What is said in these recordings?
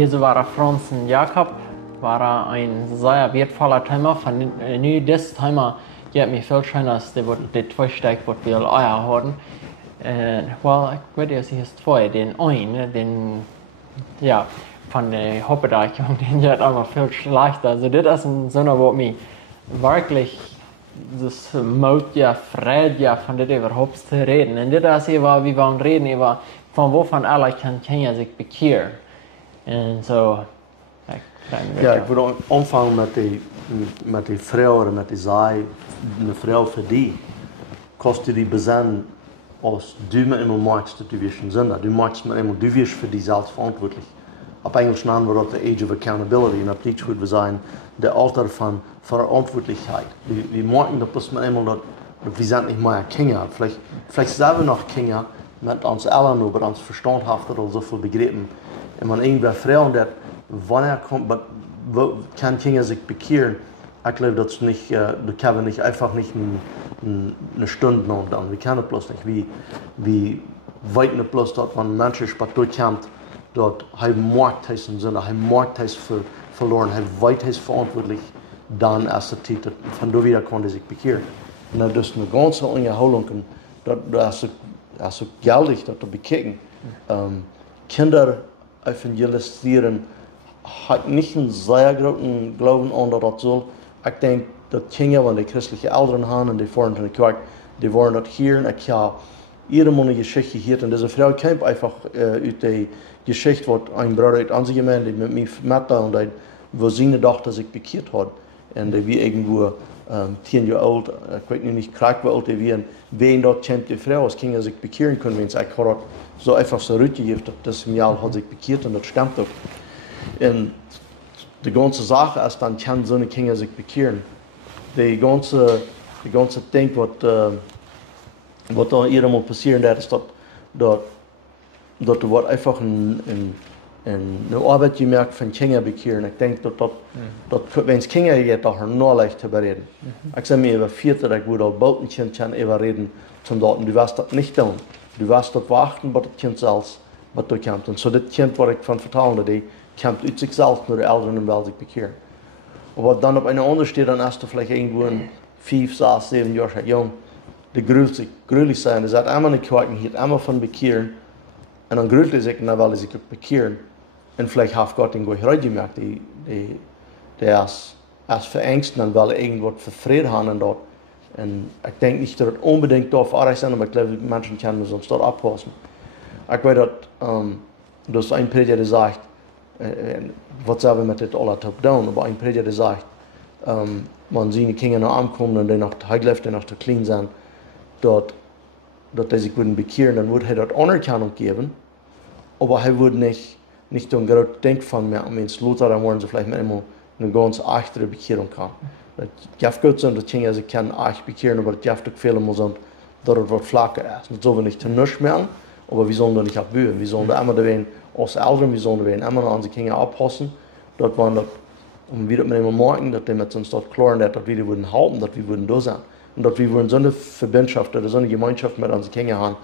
Hier war Franz und Jakob, war ein sehr wertvoller Thema. Von nu, das Thema geht mir viel schöner als die zwei Stück, die wir Eier hatten. Well, ich weiß nicht, es ist zwei. Den einen, den, ja, von der Hoppedeichung, den geht einfach viel schlechter. Also, das ist ein Sinne, wo mich wirklich das Mut ja, Freude ja, von dem überhaupt zu reden. Und das ist eben, wie wir reden, über von wovon alle kann Kinder sich bekehren. Und so, ja, ich würde anfangen mit der Frau oder mit der Sei, eine Frau für die, kostet die besennen, als du mir immer magst, dass du wirst ein Sünder. Du magst mir immer, du wirst für dich selbst verantwortlich. Auf Englisch nennen wir das the Age of Accountability und auf Deutsch würde wir sagen, der Alter von Verantwortlichkeit. Wir merken, dass wir immer, dass wir sind nicht mehr Kinder. Vielleicht sind wir noch Kinder, mit uns allen, aber uns Verstand hat oder so viel begriffen. Und man irgendwer fragen, dass, wann kommt, kann Kinder sich bekehren, ich glaube, das nicht, da kann man nicht einfach nicht eine Stunde noch dann. Wir kennen bloß nicht, wie weit nicht bloß dort, wenn Menschen durchkommt, dort haben Markt heißt im Sinne, haben Markt heißt verloren, haben weit heißt verantwortlich, dann erst der Titel, von da wieder konnte sich bekehren. Und das ist eine ganze Unterholung, da ist geldig, dass du bekicken. Kinder evangelisieren hat nicht einen sehr großen Glauben an, dass das soll. Ich denke, dass Kinder, wenn die christliche Eltern haben und die fahren in die Kirche, die wollen das hören. Ich habe jede Mal eine Geschichte gehört und diese Frau kommt einfach aus der Geschichte, die ein Bruder hat an sich gemeint, die mit mir mitteilt und wo sie dachte, dass ich bekehrt hat. Und die wie irgendwo 10 Jahre alt, ich weiß nicht krank, wie alt die waren, wen dort kommt die Frau, als Kinder sich bekehren können, wenn sie so einfach so rüttig gibt, dass im Jahr hat sich bekehrt und das stimmt doch. Und die ganze Sache ist, dann kann so eine Kinder sich bekehren. Die ganze Ding, was da irgendwann passieren wird, ist, dass du einfach eine Arbeit gemerkt von Kinder bekehren. Ich denke, dass wenn es Kinder geht, auch noch leicht zu bereden. Ich sage mir über Vierte, ich würde auch bald ein Kind überreden, zum dort, du wirst das nicht tun. Du wirst dort warten, bis das Kind selbst, was du kommt. Und so das Kind, was ich von vertellen, die kommt aus sich selbst, nur die Eltern und will sich bekehren. Aber dann auf einer anderen steht, dann hast du vielleicht irgendwo in 5, 6, 7 Jahren, sagt, Jung, die gründlich sein, die sagt einmal in die Kirche, hier einmal von bekehren, und dann gründlich sich, dann will sich bekehren. Und vielleicht hat Gott ihn gleich heute gemerkt, der ist verängstigt, dann will er irgendwas für Frieden haben dort. Und ich denke nicht, dass es unbedingt dort Arbeit sein, aber ich glaube, Menschen können uns dort abpassen. Ich weiß, dass ein Prediger, der sagt, was selber mit das alles top-down, aber ein Prediger, der sagt, wenn seine Kinder noch ankommen und die noch heilläuft, die noch zu klein sind, dass die sich bekehren, dann würde er dort Anerkennung geben, aber er würde nicht ein großes Ding von mir, wenn es Luther, dann wollen sie vielleicht mit immer eine ganz echte Bekehrung haben. Das darf gut sein, dass Kinder sich können echt bekehren, aber das darf auch fehlen muss, dass es was flacher ist. Das sollen wir nicht zu nichts mehr, aber wir sollen da nicht abbühen. Wir sollen da immer als Eltern, wir sollen da immer noch unsere Kinder abpassen, dass wir das, und wir das mit immer merken, dass die mit uns dort klären, dass wir die würden halten, dass wir würden da sein. Und dass wir so eine Verbindschaft oder so eine Gemeinschaft mit unseren Kindern haben,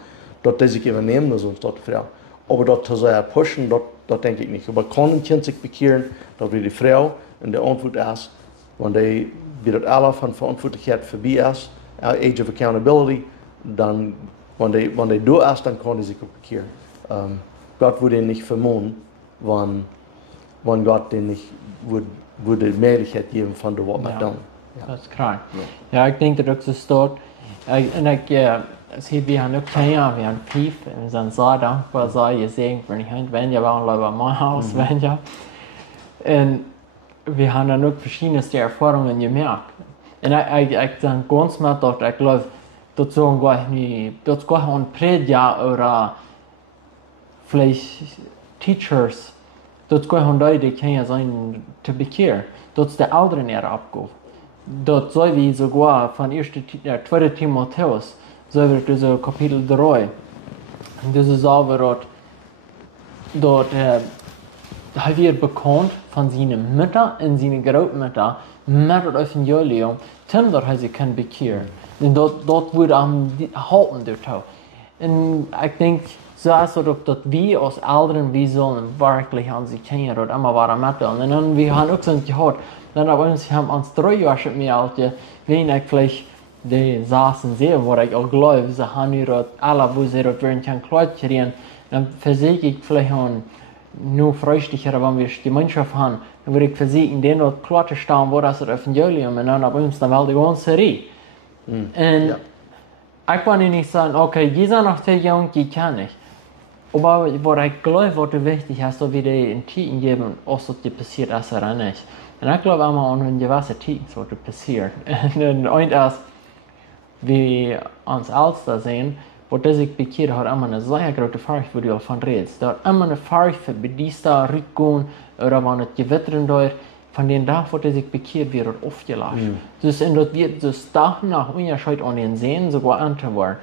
dass die sich übernehmen, dass uns dort Frau. Aber dort zu sehr pushen, das denke ich nicht. Aber kann ein Kind sich bekehren, dass wir die Frau in der Antwort ist, wenn die wie das alle von Verantwortlichkeit vorbei ist, Age of Accountability, dann, wenn die da ist, dann kann die sich auch bekehren. Gott würde ihn nicht vermuten, wenn Gott den nicht würde die Möglichkeit geben, von der Wort mit tun. Das ist klar. Ja, ich denke, das ist dort. Und ich wir haben auch Kinder, wir haben 5, wir sind sehr dankbar, sehr gesegnet, wenn wir waren über mein Haus, wenn ja. Und wir haben dann auch verschiedenste Erfahrungen gemerkt. Und ich dann ganz mal dort, ich glaube, das sagen wir nicht, das geht ein Prediger oder vielleicht Teachers, das geht ein die Kinder sein zu bekehren. Das ist der Eltern ihre Aufgabe. Das soll wie sogar von 2. Timotheus, so wird diese Kapitel 3. Das ist aber dort wird bekannt von seinen Müttern und seinen Großmüttern mit dem Evangelium, dass sie bekehren können. Und dort wurde am halten dort. Und ich denke, So als dat wir als Eltern, wir sollen wirklich an sie kennen, dat immer waren mitteln. Und dann, wir haben auch so gehört, dann aber uns haben uns 3 Jahre mit mir alt, wenn ich vielleicht die saßen sehen, wo ich auch glaube, sie haben hier alle, wo sie dort werden kann, Kleid kriegen, dann versuche ich vielleicht nur freustiger, wenn wir die Mannschaft haben, dann würde ich versuchen, den dort klar zu stehen, wo das Evangelium und dann bei uns dann wel die ganze Reihe. Und ich kann nicht sagen, okay, die sind noch zu jung, die kann ich. Aber was ich glaube, was wichtig ist, dass wir die in Tiden geben, was das passiert ist oder nicht. Und ich glaube immer an eine gewisse Tiden, was das passiert. Und als wir uns Älteste sehen, wo das sich bekehrt hat, immer eine sehr große Furcht, wo du davon redest. Da hat immer eine Furcht für die da rückgehen, oder wenn es gewittern dort, von den Tag, wo das sich bekehrt wird, aufgelassen. Das wird das Tag nach Unterschied an den Sehen sogar anzuworden.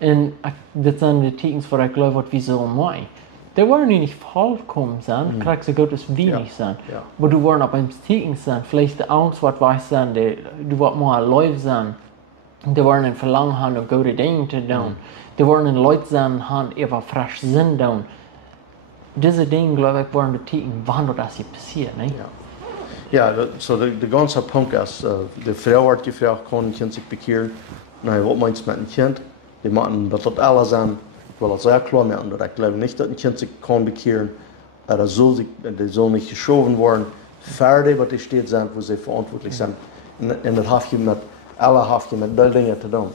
Und das sind die Tigens, wo ich glaube, wie so mein. Die wollen nicht vollkommen sein, kriegst du Gottes wenig sein. Aber du wollen aber im Tigens sein, vielleicht die Angst, was weiß sein, du willst mal Leute sein. Die wollen ein Verlangen haben, gute Dinge zu tun. Die wollen Leute sein, haben einfach frisch Sinn tun. Diese Dinge, glaube ich, wollen die Tigens, wann das hier passiert, ne? Ja, so der ganze Punkt ist, die Frau hat gefragt, kann ein Kind sich bekehren? Nein, was meinst du mit einem Kind? Die machen, dass das alle sein, ich will das sehr klar machen, dass ich glaube nicht, dass ein Kind sich kann bekehren, oder die soll nicht geschoben werden, fertig, was die steht sind, wo sie verantwortlich sind. Und das hat mit alle Haften mit den Dingen zu tun.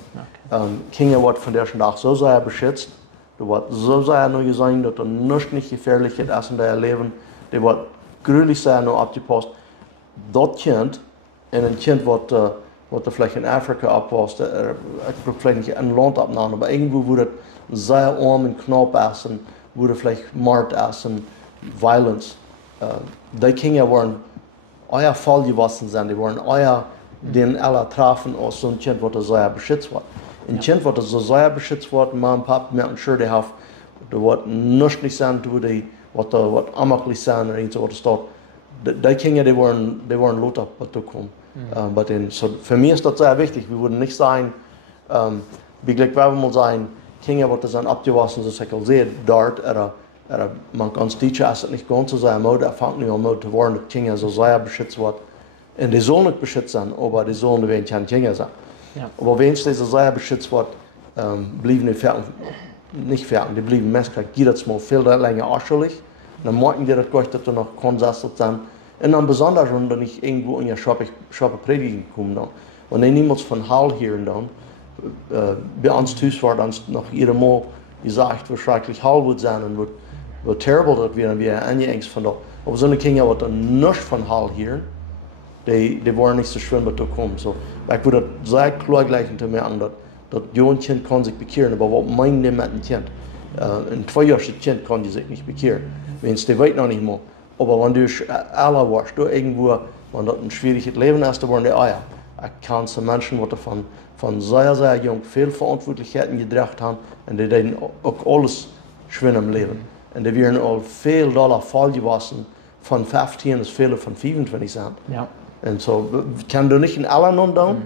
Kinder wird von der Tag so sehr beschützt, du wird so sehr nur gesagt, dass du nicht gefährlich ist in deinem Leben, die wird gründlich sehr nur abgepasst. Dat Kind, en een kind wat vielleicht in Afrika abpasst, ich glaube vielleicht nicht in ein Land abnehmen, aber irgendwo wo das sehr arm und knapp ist, wo das vielleicht Mord ist und Violence. Die Kinder waren euer Fall gewesen sein, die waren euer, den alle trafen aus so ein Kind, was sehr beschützt wird. Ein Kind, was so sehr beschützt wird, Mama und Papa merken schon, die haben, da wird nichts sein, was amachlich sein oder irgend so was dort. Die Kinder, die waren Lothar, was da kommen. So für mich ist das sehr wichtig. Wir würden nicht sagen, wie gleich wir mal sagen, Kinder, die sind abgewaschen, so ich sehe, dort, oder man kann es Teacher, es nicht ganz so sein, er fängt nicht an, zu werden, dass Kinder so sehr beschützt werden. Und die sollen nicht beschützt sein, aber die sollen wenn keine Kinder sein. Aber wenn sie so sehr beschützt wird, bleiben die nicht fertig, die bleiben meistens jedes Mal viel länger arschelig. Dann merken die das gleich, dass du noch konzertiert sind. Und dann besonders, wenn du nicht irgendwo in der Schöpfe predigen kommst. Und dann niemand von Hall hier und dann, bei uns Tüß war dann noch jedem Mal gesagt, wie schrecklich Hall wird sein und wie terrible das wäre, wie angst von da. Aber so eine Kinder, die dann nicht von Hall hier, die waren nicht so schön, was da kommt. So, ich würde das sehr klar gleich zu merken, dass ein Kind kann sich bekehren, aber was meinen die mit einem Kind? Ein 2-jähriges Kind kann sich nicht bekehren. Wenn es die weiß noch nicht mal. Aber wenn du alle warst, du irgendwo, wenn das ein schwieriges Leben ist, dann waren die Eier. Ich kann so Menschen, die von sehr, sehr jung viel Verantwortlichkeiten gedacht haben, und die denen auch alles schön im Leben. Und die werden auch viel Dollar voll gewesen, von 15 bis viele von 25 sind. Ja. Und so kann du nicht in allen nun tun,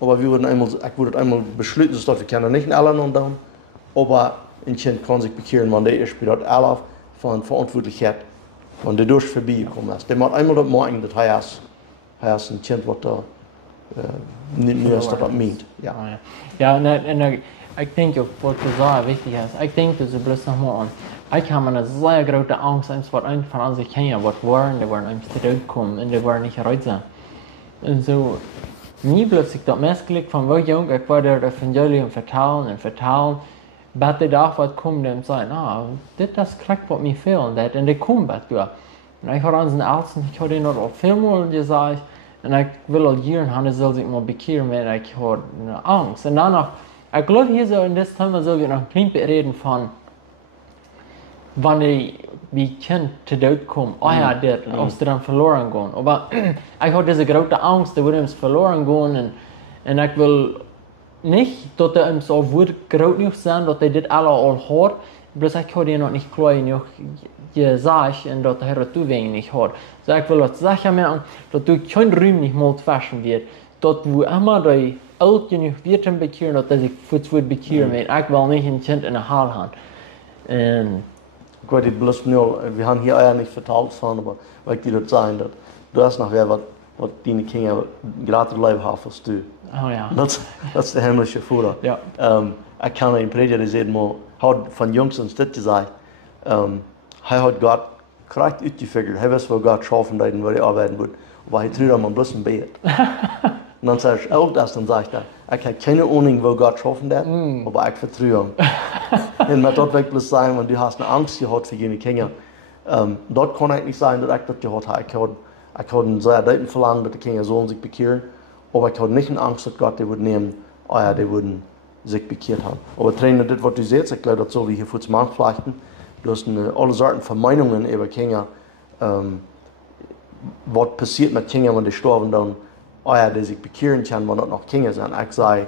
aber ich würde einmal beschließen, dass wir können nicht in allen nun tun, aber ein Kind kann sich bekehren, wenn der erst dort alle von Verantwortlichkeit, wenn der durch vorbeigekommen ist. Der macht einmal das morgen, das heißt ein Kind, was da nicht mehr ist, das meint. Ja, und ich denke, was sehr wichtig ist, ich denke, das ist bloß nochmal an. Ich habe eine sehr große Angst, was ein von sich kennen, was waren, die waren einem zurückkommen und die waren nicht bereit sein. Und so, nie plötzlich das Messglick von wo jung, ich war das Evangelium vertellen, bis die Tag was kommt und sagen, das kriegt was mir fehlt, und die kommen was durch. Und ich habe unseren Ärzten, ich habe ihnen auch vielmal gesagt, und ich will auch hier haben, soll sich mal bekehren, wenn ich habe Angst. Und danach, ich glaube, hier so in diesem Thema soll wir noch ein klein bisschen reden von, wann wie Kind zu Tod kommen, das, ob sie dann verloren gehen. Aber ich habe diese große Angst, dass wir uns verloren gehen, und ich will nicht, dass die uns auch groß genug sind, dass die das alle all hat, bloß ich habe die noch nicht klar genug gesagt, und dass der das wenig nicht hat. So ich will das sicher machen, dass du kein Raum nicht mal waschen wird, dass wo immer die alt genug wird bekehren, dass sich für zu bekehren wird. Ich will nicht ein Kind in der Halle haben. En Ik weet niet, bloß nur, wir haben hier ja nicht vertaald van, aber weil ich dir das sagen, dass du hast nachher was deine Kinder gratis Leben haben als du. oh ja. Dat is de hemelse Vader. Ja. Ik kan een prediker die zegt, maar had van jongs ons dit gezegd. Hij had God correct uitgefigurd. Hij wist waar God schaffen deed en waar hij arbeiten moet. Maar hij trouw dat man bloß een beet. En dan zei ik ook dat, dan zei ik dat. Ik heb keine Ahnung, waar God schaffen deed, maar ik vertrouw hem. En met dat wil ik bloß sagen, want du hast eine Angst gehad voor je Kinder. Dat kon ik niet zijn dat ik dat gehad heb. Ik had een zeer duidelijk verlangen dat de Kinder sollen sich bekehren. Aber ich hatte nicht eine Angst, dass Gott die würde nehmen, die würden sich bekehrt haben. Aber Trainer, das, was du siehst, ich glaube, das soll ich hier kurz mal anflechten. Du hast alle Sorten von Meinungen über Kinder. Was passiert mit Kindern, wenn die sterben, dann, die sich bekehren können, wenn das noch Kinder sind. Ich sage,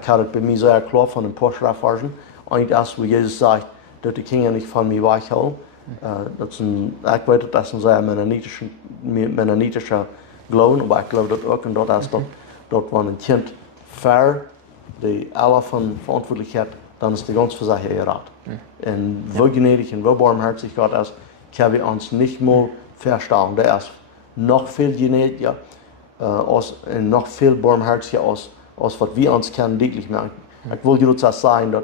ich habe das bei mir sehr klar von den paar Schriftversen. Eigentlich das, wo Jesus sagt, dass die Kinder nicht von mir wegholen. Ich weiß, das ist ein sehr mennonitischer Glauben, aber ich glaube das auch, und dort war ein Kind fair, die alle von Verantwortlichkeit, dann ist die ganze Sache errat. Und wo gnädig und wo barmherzig Gott ist, können wir uns nicht mal verstehen. Der ist noch viel gnädiger, und noch viel barmherziger als was wir uns kennen, täglich merken. Ich will dir das sagen, dass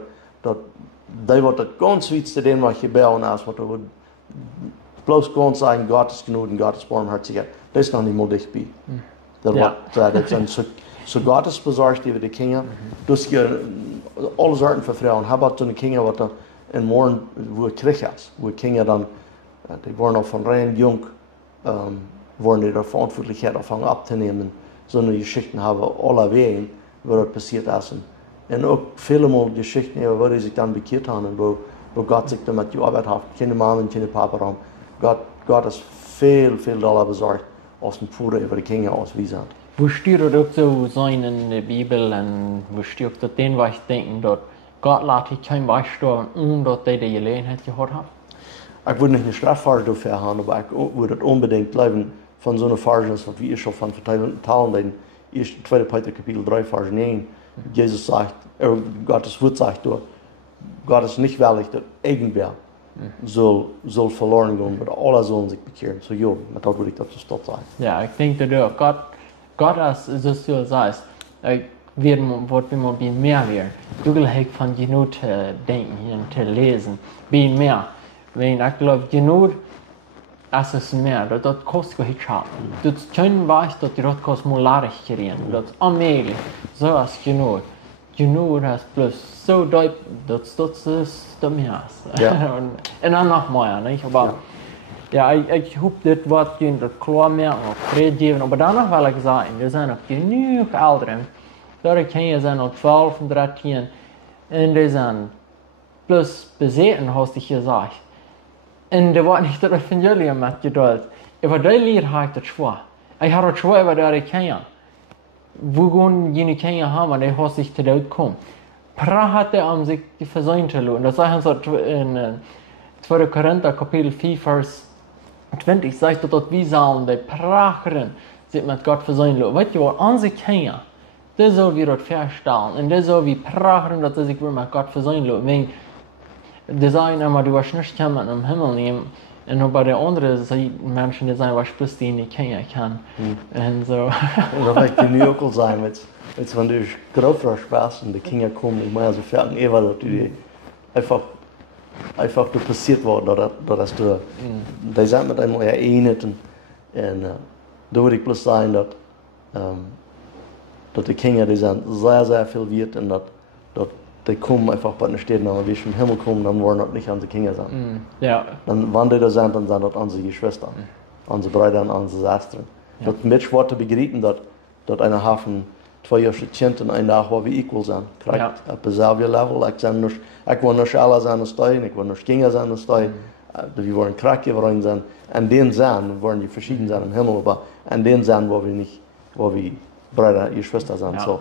das ganz wichtigste Ding, was ich bauen ist, was du bloß ganz sagen, Gott ist genug und Gott ist barmherzig. Das ist noch nicht mal dich bei. So Gott ist besorgt über die Kinder. Du hast hier alle Sorten von Frauen. Haben so eine Kinder, was da in morgen, wo Krieg ist, wo Kinder dann, die waren auch von rein jung, waren die da Verantwortlichkeit anfangen abzunehmen. So eine Geschichten haben alle Wegen, wo das passiert ist. Und auch viele Mal Geschichten, wo die sich dann bekehrt haben, wo Gott sich damit gearbeitet hat. Keine Mama und keine Papa haben. Gott ist viel doller besorgt als ein Bruder über die Kinder aus wie sind. Wo steht das auch so sein in der Bibel und wo steht das den, was ich denke, dass Gott lässt kein Beistorben, dass die Gelegenheit gehabt haben? Ich würde nicht eine Straffarge dafür haben, aber ich würde unbedingt bleiben von so einer Farge, was wir schon von verteilen, den 2. Petrus Kapitel 3, Vers 9. Jesus sagt, Gottes Wort sagt dort, Gott ist nicht willig, dass irgendwer soll verloren gehen, aber alle sollen sich bekehren. So ja, mit das würde ich dazu stolz sein. Ja, ich denke, dass Gott ist, so du sagst, wird man viel mehr werden. Du willst von genug denken und zu lesen, viel mehr. Wenn ich glaube, genug ist es mehr, das kostet nicht schaffen. Das können weiß, dass das kostet molarisch kriegen, das ist unmöglich. So ist genug. Genug ist bloß so deutlich, dass das mehr ist. Ja. Und dann noch mehr, nicht? Aber ja, ich hoffe, das wird gehen, das klar mehr und Frieden geben. Aber danach will ich sagen, wir sind noch genug Älteren. Die Kinder sind noch 12 und 13 und die sind bloß besessen, hast du gesagt. Und da war nicht das Evangelium mitgeduldet. Über die Lied habe ich das schwer. Ich habe das schwer über die Kinder. Wo gehen jene Kinder haben, die haben sich zu Tod kommen. Prahate sich die versäumt zu lassen. Das sagen sie in 2. Korinther Kapitel 4, Vers 20, sagt dort, wie sollen die Pracherin sich mit Gott versäumt lassen. Weißt du was, unsere Kinder, das soll wir dort feststellen. Und das soll wie Pracherin, dass sie sich mit Gott versäumt lassen. Die sagen immer, du wirst nicht mit dem Himmel nehmen. Und bei der anderen Seite Menschen, die sagen, was sprichst du nicht kann. Und so. Und da möchte ich nie auch sagen, jetzt wenn du größer Spaß und die Kinder kommen, ich meine, so fertig, dass du einfach du passiert war, dass du, die sind mit einem erinnert und da würde ich bloß sagen, dass die Kinder, die sind sehr viel wert und dass die kommen einfach bei den Städten, wenn wir vom Himmel kommen, dann wollen das nicht unsere Kinder sein. Ja. Dann, wenn die da sind, dann sind das unsere Geschwister, unsere Brüder und unsere Schwestern. Ja. Das ist mit schwer zu begreifen, dass eine Hafen 2 Jahre Kind und ein Tag, wo wir equal sind. Correct? Auf demselben Level. Ich will nicht alle sein als Teil, ich will nicht Kinder sein als Teil. Wir wollen Kranke sein. An den sein wollen die verschieden sein im Himmel, aber an den sein, wo wir Brüder und Geschwister sind. Ja. So.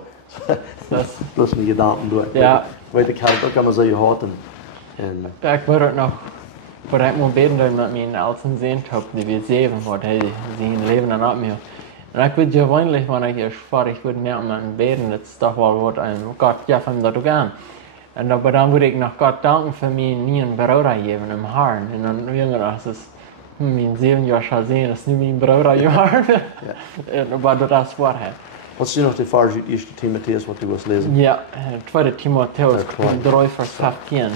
Das ist bloß ein Gedanken durch. Ja. Weil ich habe auch immer so gehört. Ja, ich würde noch, weil ich mal beten, dass ich mit meinen Eltern sehen habe, die wir sehen, weil sie leben dann auch mehr. Und ich würde gewöhnlich, wenn ich hier fahre, ich würde mehr mit ihnen beten, das ist doch wohl, was einem Gott ja von da gern. En aber dann würde ich noch Gott danken für meinen neuen Bruder geben im Herrn. Und dann jünger, das ist mein 7 Jahre schon sehen, das ist nicht mein Bruder geworden. Aber das war halt. Was ist noch die Frage, 1. Timotheus, was du willst lesen? Ja, 2. Timotheus 3, Vers 15.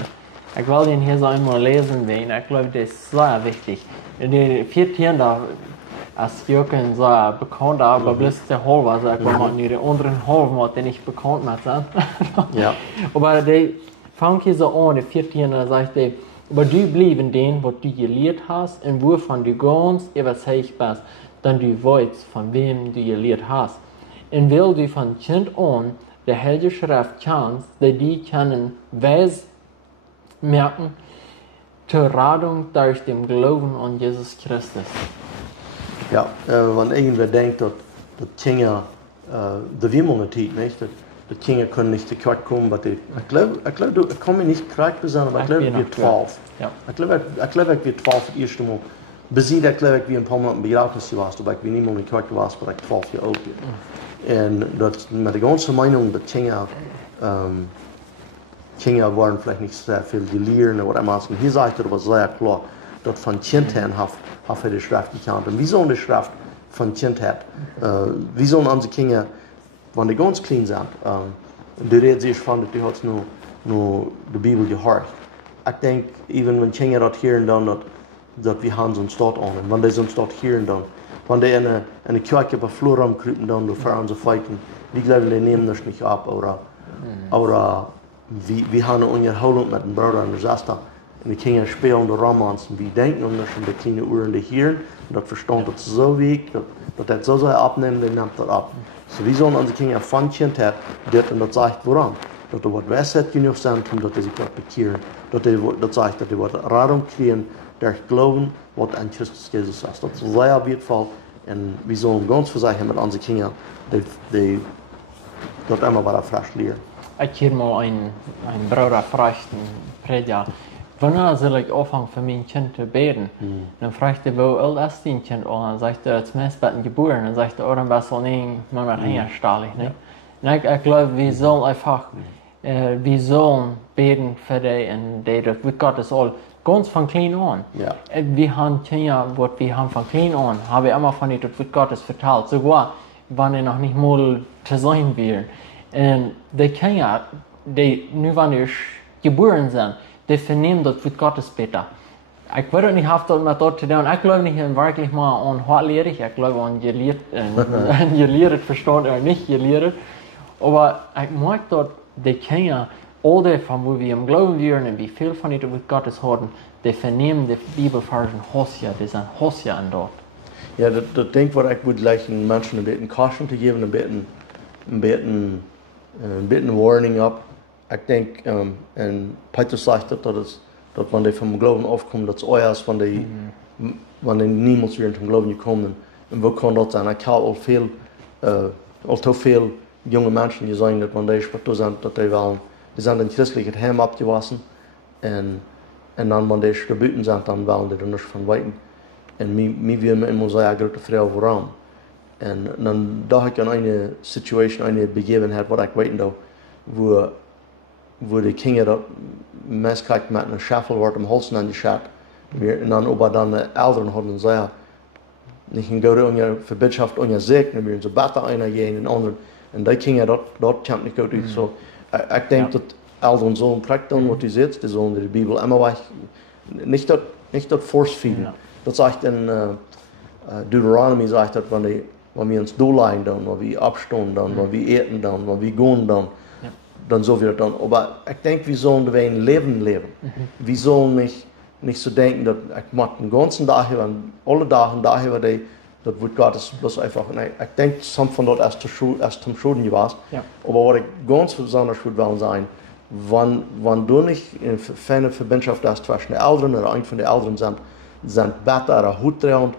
Ich will den hier so einmal lesen, denn ich glaube, das ist sehr wichtig. Die 14. Als Jürgen so bekannt, aber bloß der Halve, also ich will mal nicht den anderen Halve, den ich bekannt habe. Ja. Aber die fangen hier so an, die 14. Da sagt er, aber du bleib in dem, was du gelehrt hast, und wovon du ganz überzeugt bist, dann du weißt, von wem du gelehrt hast. Und weil du von Kind an der Heilige Schrift kennst, die können weis merken, zur Rettung durch den Glauben an Jesus Christus. Ja, wenn irgendwer denkt, dass Kinder de Wimmungen tut, nicht? Die Kinder können nicht zur Kirche kommen, aber ich glaube, ich kann mich nicht korrekt besagen, aber ich glaube, wir 12. Ja. Ich glaube, wir 12 das erste Mal. Besiegt, ich glaube, wir ein paar Mal im Begräbnis warst, aber ich bin niemand in der Kirche warst, weil ich 12 Jahre alt bin. Und das, mit der ganzen Meinung, dass Kinder waren vielleicht nicht sehr viel gelehrt oder was. Und hier sagt er aber sehr klar, dass von Kind an hat die Schrift gekannt. Und wie soll die Schrift von Kind hat? Wie sollen unsere Kinder, wenn die ganz klein sind, die redet sich von, dass die hat nur die Bibel gehört. Ich denke, even wenn Kinder das hören, dann, dass wir haben so einen Staat an. Und wenn die so einen Staat hören, dann, wenn die in eine Kirche auf Flur rumkriegen, dann für uns fighten, wir glauben, die nehmen das nicht ab. Oder wir haben eine Unterhaltung mit dem Bruder und der Schwester. Und die Kinder spielen die Romans und wir denken und das sind die kleinen Uhren, die hören. Und das verstand das so wichtig, dass das so abnehmen, die nimmt das ab. So wie sollen unsere Kinder von Kind hat, und das sagt woran? Dass die was Weisheit genug sind, dass sie sich das bekehren. Das sagt, dass die was Rettung kriegen, durch Glauben, was an Christus Jesus ist. Das ist sehr auf jeden Fall. Und wir sollen ganz versuchen mit unseren Kindern, die das immer wieder frisch lernen. Ich hier mal einen Bruder fragt, Prediger, wann soll ich anfangen für mein Kind zu beten? Dann fragt er, wo alt ist dein Kind? Und dann sagt er, zumindest bei den Geburten. Dann sagt er, oh, dann bist du nicht mehr herstellig. Ich glaube, wir sollen einfach, wir sollen beten für die und die, das wird Gottes all. Ganz von klein an. Ja. Wir haben Kinder, was wir haben von klein an, habe ich immer von ihnen, das wird Gottes verteilt. Sogar, wenn ich noch nicht mal zu sein will. Und die Kinder, die nur wenn sie geboren sind, die vernehmen das wird Gottes besser. Ich würde nicht haben mit dort zu tun. Ich glaube nicht wirklich mal an Hartlehrig. Ich glaube an gelehrt verstanden oder nicht gelehrt. Aber ich mag dort die Kinder, alle von wo wir im Glauben wären und wie viel von ihnen mit Gottes haben, die vernehmen die Bibelversen Hosea, die sind Hosea an dort. Ja, das denke ich, ich würde gleich den Menschen ein bisschen Caution zu geben, ein bisschen Warning ab. Ich denke, und Petrus sagt, dass wenn die vom Glauben aufkommen, dass es euer ist, wenn die niemals wieder zum Glauben gekommen sind. Und wo kann das sein? Ich habe auch viel junge Menschen gesehen, dass wenn die später sind, dass die sind in christlichen Heim abgewaschen. Und dann, wenn die gebeten sind, dann wollen die nicht von weitem. Und mir will immer sehr große Frau warum. Und dann dachte ich an eine Situation, eine Begebenheit, wo ich weiten da, wo die Kinder dort meistens mit einer Schaffel wird am Holzen angeschaut. Und dann, ob dann die Eltern hatten, sagen, nicht in Gott und ihre Verbindlichkeit und ihr Segen, wir so Bett einer gehen und anderen. Und die Kinder dort kommt nicht gut. So, ich denke, dass Eltern sollen praktizieren, was die sitzt, die sollen die Bibel immer weich, nicht dort force feeden. Das sagt in Deuteronomy, sagt, dass wenn wir uns durchleihen, wenn wir abstehen, wenn wir eten, wenn wir gehen, dann so wird dann. Aber ich denke, wir sollen ein Leben leben. Wir sollen nicht so denken, dass ich mache den ganzen Tag, alle Tage das wird Gottes bloß einfach. Ich denke, some von dort erst zum Schulden gewesen. Ja. Aber was ich ganz besonders gut will sein, wenn du nicht in eine Verbindung hast zwischen den Eltern oder ein von den Eltern sind besser oder gut dran,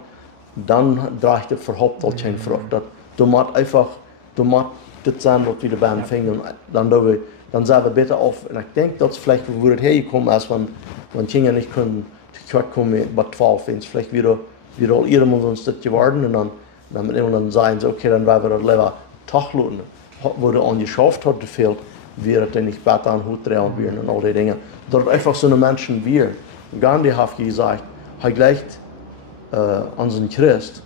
dann trägt das überhaupt keine Frucht. Du musst einfach, das sein, was wir dabei empfangen, dann sind wir besser auf. Und ich denke, dass vielleicht, wo das hergekommen ist, wenn Kinder nicht können, die Kirche kommen bei 12, wenn es vielleicht wieder all ihrem uns das geworden und dann sagen sie, okay, dann werden wir das lieber Tag lassen, wo der angeschafft hat, fehlt. wir den nicht besser an Hut drehen werden und all die Dinge. Dort einfach so eine Menschen wir. Gandhi hat gesagt, er gleicht unseren Christ,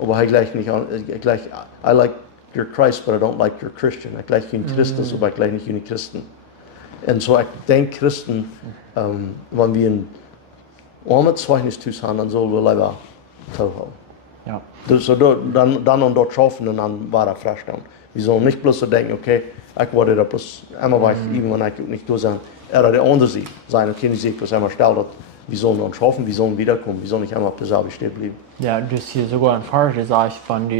aber er gleicht nicht an, I like your Christ, but I don't like your Christian. Er gleicht ihn Christus, aber er gleicht nicht ihn Christen. Und so ich denke Christen, wenn wir ein armes Zeugnis haben, dann sollen wir lieber zuhören. Ja. So dann und dort schaffen und dann war er frisch dann. Wir sollen nicht bloß so denken, okay, ich wollte da bloß einmal weich, even wenn ich nicht durch sein, der andere sein, okay, ich sehe, was einmal stellt hat. Wir sollen dann schaffen, wir sollen wiederkommen, wir sollen nicht einmal auf der Salbe stehen bleiben. Ja, du hast hier sogar ein Vers gesagt, wenn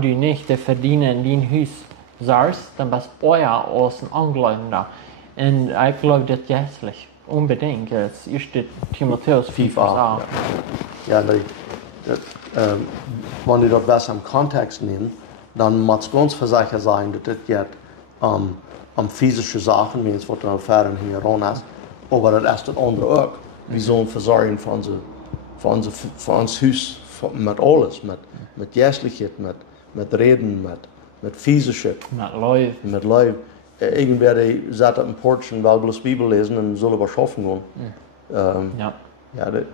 du nicht der Verdiener in dein Haus sagst, dann bist du euer aus dem Angläubender. Und ich glaube, das ist jährlich. Unbedingt. Das ist Timotheus 5, Vers 8. Ja, wenn du das besser im Kontext nimmst, dann muss es ganz sicher sein, dass das jetzt physische Sachen, wie es was dann Erfahrung hier ran ist, aber das ist das andere auch. Wir sollen versorgen für unser Haus mit alles, mit Jährlichkeit, mit Reden, mit Physische, mit Leib. Irgendwer sagt im Portion, weil bloß Bibel lesen und soll aber schaffen gehen. Ja, das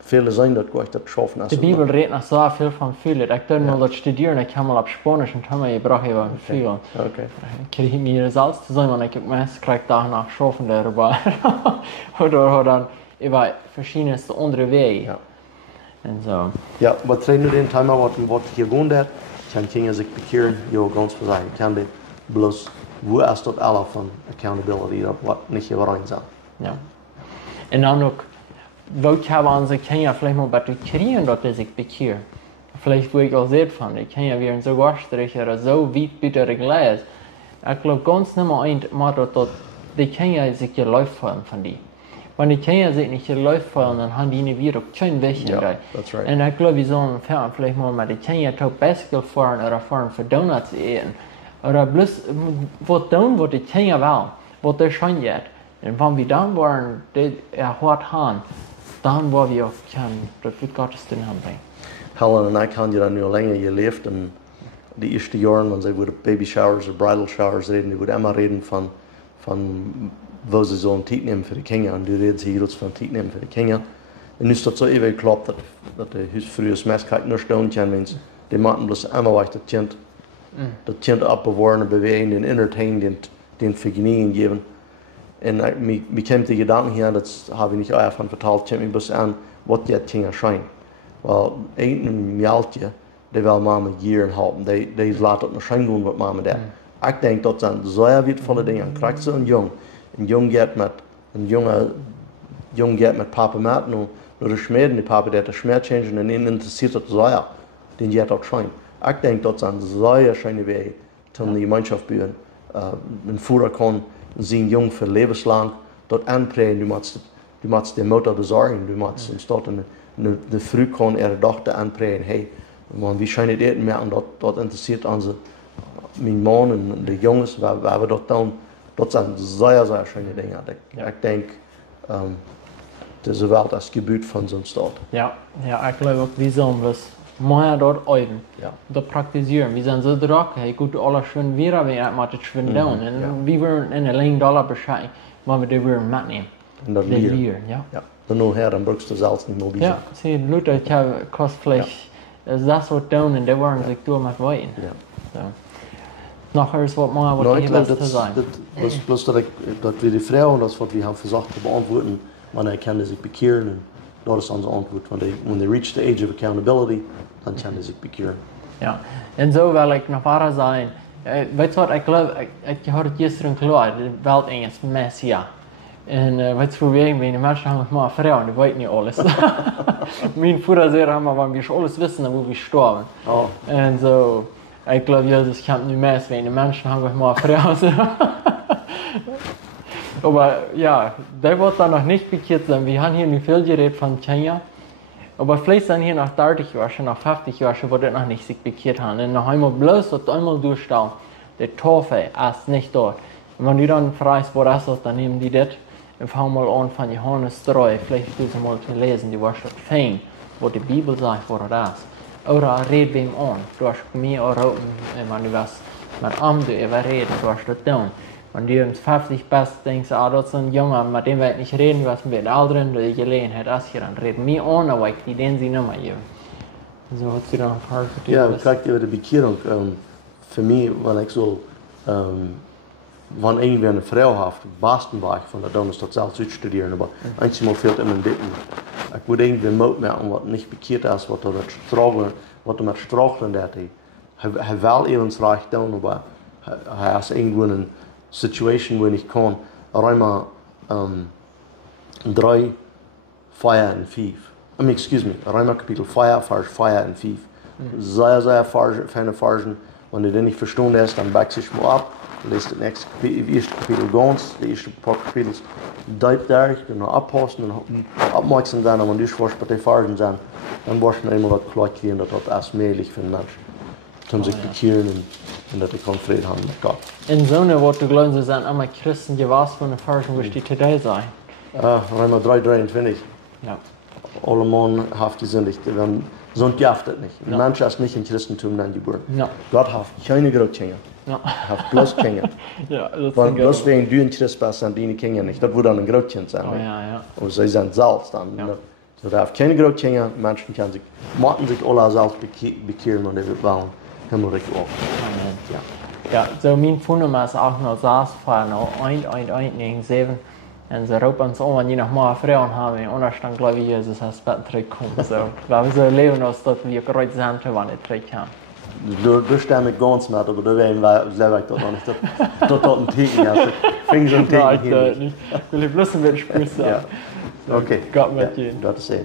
viele sein, dass ich das schaffen. Die Bibel redet noch so viel von Fühlen. Ich kann nur das studieren, ich kann mal auf Spanisch und habe mir gebracht über Fühlen. Okay. Ich kriege mir das alles zusammen und ich habe meist kriege danach schaffen darüber. Oder dann über verschiedene andere Wege. Ja. Und so. Ja, aber trainen wir den Thema, was hier gewohnt hat, kann Kinder sich bekehren, ja, ganz versagt. Kann die bloß, wo ist das alle von Accountability, das was nicht hier rein sein. Ja. Und dann auch, welche haben unsere Kinder vielleicht mal bei kriegen, dass sie sich bekehren. Vielleicht, wo ich auch sehe von, die Kinder werden so gastreich oder so weit bittere Glas. Ich glaube ganz nicht mehr, dass die Kinder sich geläuft von dir. Wenn die Kinder sich nicht geläuft dann haben die nicht wieder kein Weg in Ja, that's right. Und ich glaube, wir sollen vielleicht mal mit den Kindern auch Basketball fahren oder fahren für Donuts essen. Oder bloß, was tun, was die Kinder wollen, was der schon jetzt. Und wenn wir dann wollen, die hart haben, dann wollen wir auch das wird Gottes in Hand bringen. Helen und ich haben ja nur länger gelebt und die ersten Jahre, wenn sie über Baby Showers oder Bridal Showers reden, die würden immer reden von wo sie so einen Titel nehmen für die Kinder und die reden sie hier von Titel nehmen für die Kinder. Und nun ist das so ewig geklappt, dass die früher das Messkalt nur stehen können, wenn die machen bloß einmal weich das Kind abbewahren und bewegen, den entertainen, den Vergnügen geben. Und mir kämen die Gedanken hier, das habe ich nicht euer von vertalt, käme mir bloß an, was die Dinge scheinen. Weil irgendein Mjältje, die will Mama gieren halten, die laat das noch schein doen wat Mama dat. Ich denke, dat zijn zeer wertvolle Dinge. Krijgt ze een jong gaat met Papa met, nur de schmeden, die Papa dat de schmerz changen, und ihnen interessiert das sehr, den gaat auch schein. Ich denke, dat zijn sehr schöne Wege, um die Gemeinschaft bouwen. Een Führer kann zijn jong für lebenslang dort anprägen, du musst die Mutter besorgen, du musst uns dort eine Früh kann ihre Tochter anprägen, hey, man, wie schön es ist, merken, dort interessiert uns mein Mann und die Jungs, weil wir dort tun, dort sind sehr, sehr schöne Dinge. Ich denke, diese Welt ist Gebüt von so einem Staat. Ja, ich glaube auch, wir sollen das mehr dort üben, dort praktizieren. Wir sind so drauf, hey, gut, alles schön wieder, wenn ich mal das schön tun. Und wir würden in $1 Bescheid, wenn wir die würden mitnehmen. Und das Lieren. Ja. Und nur her, dann brauchst du selbst nicht mobil. Ja, sie Luther, ich habe kostfleisch, das was tun, und die wollen sich durch mit weiten. Ja. So. Nachher ist was mehr, was hier best zu sein. Bloß, dass wir die Frauen, das was wir haben versucht zu beantworten, man erkennt sich bekehren, und das ist unsere Antwort. When they reach the age of accountability, dann können sie sich bekehren. Ja. Und so will ich noch weiter sein. Weißt du was, ich glaube, ich habe gestern klar, die Welt ist Messias. En wat voor wegen, die Menschen haben mal Frauen, die wollten nicht alles. Mein Vater sagt immer, wenn wir alles wissen, dann wo wir sterben. Oh. Und so, ich glaube, Jesus kann nicht mehr, wenn die Menschen haben mal Frauen. Aber ja, der wird dann noch nicht bekehrt sein. Wir haben hier nicht viel geredet von Kenia. Aber vielleicht sind hier noch 30 Jahre, noch 50 Jahre, wo die noch nicht sich bekehrt haben. Und noch einmal bloß, dass einmal durchstehen, der Taufe ist nicht dort. Und wenn die dann fragst, wo das ist, dann nehmen die das. Und fangen mal an von Johannes 3, vielleicht du mal zu lesen, die war schon fein, wo die Bibel sagt, wo das ist. Oder red wem an, du hast mir auch roten, wenn du was mit du überreden, was du tun. Und die uns 50 best denkst, das ist ein Junge, mit dem wir nicht reden, was mit Älteren die Gelegenheit ist hier, dann reden wir ohne Weg, die den sie nicht mehr geben. So hat sie dann ein paar Ja, ich kriege über die Bekehrung. Für mich, wenn ich so, wenn irgendwie eine Frau hat, Boston war ich von der Donnerstag selbst studieren, aber einmal fehlt immer ein Ding. Ich würde irgendwie merken, was nicht bekehrt ist, was er mit Straucheln hat. Er will uns reich tun, aber er ist irgendwo in einer Situation, wo ich kann, einmal 3, 4 und 5. Excuse me, Römer Kapitel 4, Vers 4 und 5. Sehr feine Versen. Wenn du den nicht verstanden hast, dann backst du dich mal ab. Lest das erste Kapitel ganz, die ersten paar Kapitel deut durch, dann noch abpassen und abmachen dann, wenn du schwarz bei den Versen sind, dann wirst du einmal das klar kriegen, dass das allmählich für den Menschen kann sich bekehren und dass er kann Frieden haben mit Gott. In so einer Worte glauben sie, sind immer Christen gewaßt von den Versen, wo die today sein. Römer 3, 23. Ja. Alle Mann haft die sündigt, sonst jaft das nicht. Ein Mensch ist nicht im Christentum dann geboren. Ja. Gott hat keine Großkinder. Ja. Hat bloß Kinder. Ja, das Weil bloß wegen du ein Christ bist, sind deine Kinder nicht. Das würde dann ein Großkind sein. Oh, ja. Und sie sind Salz dann. Ja. So, da hat keine Großkinder, Menschen können sich, mochten sich alle Salz bekehren und die wird bauen. Himmelreich auch. Amen. Ja, so mein Fundum ist auch noch saß von 1, und sie rufen uns an, wenn die noch mal Frauen haben, und dann glaube ich, Jesus das Bett zurückkommen. So, weil wir so leben, dass wir gerade sind, wenn ich zurückkomme. Du stimme ich ganz mit, aber da werden wir selber doch noch nicht dort ein Tegen hast. Fing so ein Tegen hier nicht. Ich will bloß ein bisschen Spruch sagen. Ja. Okay. Gott mit dir. Gott sei.